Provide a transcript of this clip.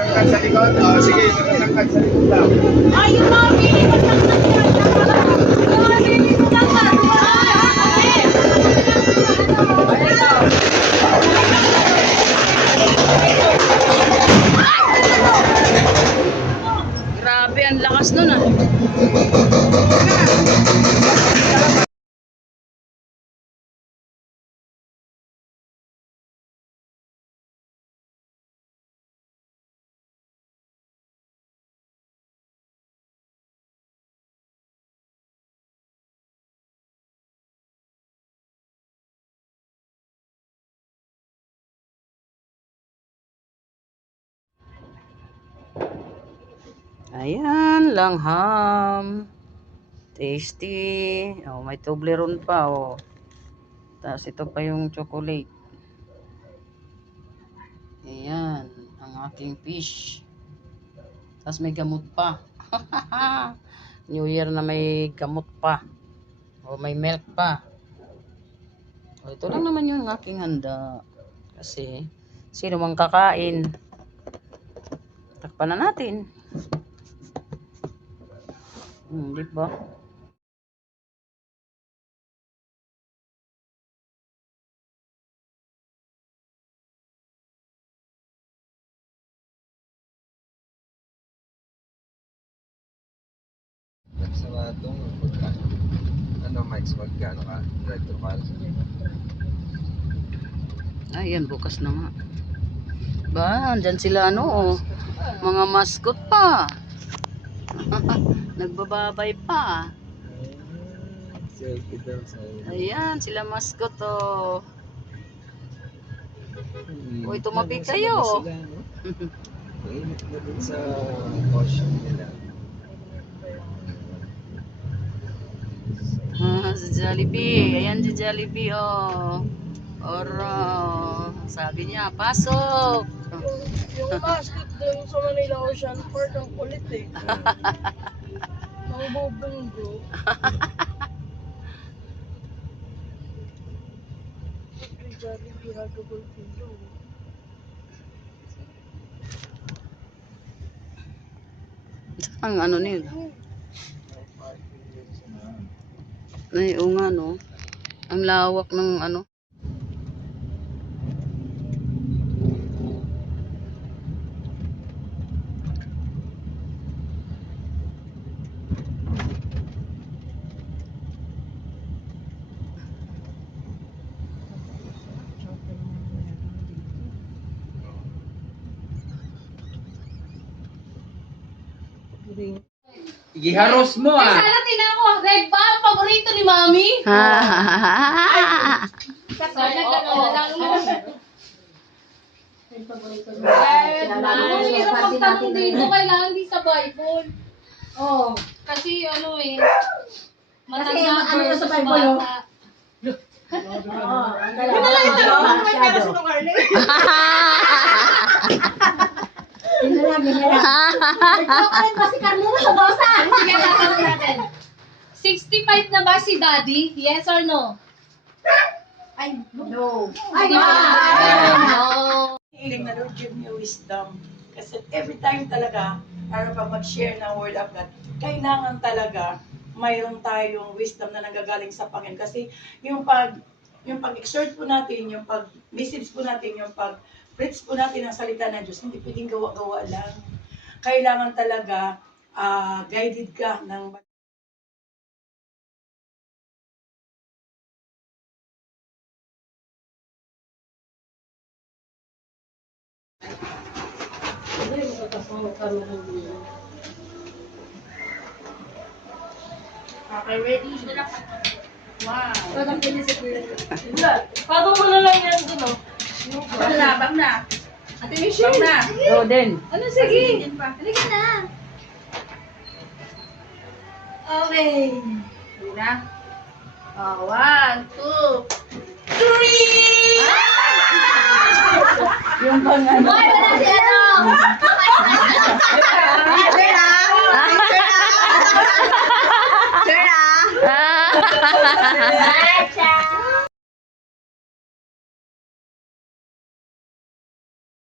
Tangkad sa likod. Oh, sige, tangkad sa likod lang. Ay, yung mami! Yung mami! Grabe, ang lakas nun ah. Ayan, langham. Tasty. Oh, may Toblerone pa oh. Tapos ito pa yung chocolate. Ayan, ang aking fish. Tapos may gamot pa. New Year na may gamot pa. O may milk pa. O, ito lang naman yung aking handa. Kasi, sino mang kakain. Takpan na natin. Di ba? Sa matong, ano, Mike, magkano ka? Director para sa Ayan, bukas na nga. Ba, andyan sila ano, oh. Mga mascot pa. Nagbababay pa. selfie daw sa Ayan, sila mascot, oh. Uy, tumabi kayo. Mainit na dun sa ocean nila. Si Jollibee. Ayan si Jollibee, oh. Oro. Sabi niya, pasok. Yung mascot dun sa Manila Ocean Port, ang kulit eh. Ang bobong bro. Ay, Jollibee, hagabol pinyo. Ang ano nila. Ay, oo nga, no. Ang lawak ng ano. Igiharos mo ah! Sana tinako, red ba? Paborito ni Mami? Sana gano'n lang mo. Red ba? Ang hirap magtanong dito, kailangan di sa Bible. Oh, Kasi ano eh, kasi matanda ano na sa versus Bible, oh. bata. oh, ang dalawa. Masyado. Yun na lang, yun na lang. Nagkakalit ba si Carmelo sa bosa? Sige, tatanong natin. 65 na ba si Daddy? Yes or no? Ay, no. Ay, Di ba? no. No. Healing na Lord, give me wisdom. Kasi every time talaga, para pag mag-share ng word of God, kailangan talaga mayroon tayong wisdom na nanggagaling sa Panginoon. Kasi yung pag-exhort po natin, yung pag-message po natin, yung pag-preach po natin ang salita ng Diyos, hindi pwedeng gawa-gawa lang. Kailangan talaga guided ka ng Okay, ready? Wow. Pago mo na lang yan dun, oh. bang na. Ate Michelle. Go din. Ano, sige. Halika na. Okay. Sige na. Oh, 1, 2, 3! Yung pang ano. Boy, wala si ano. Sir, ah. Acha.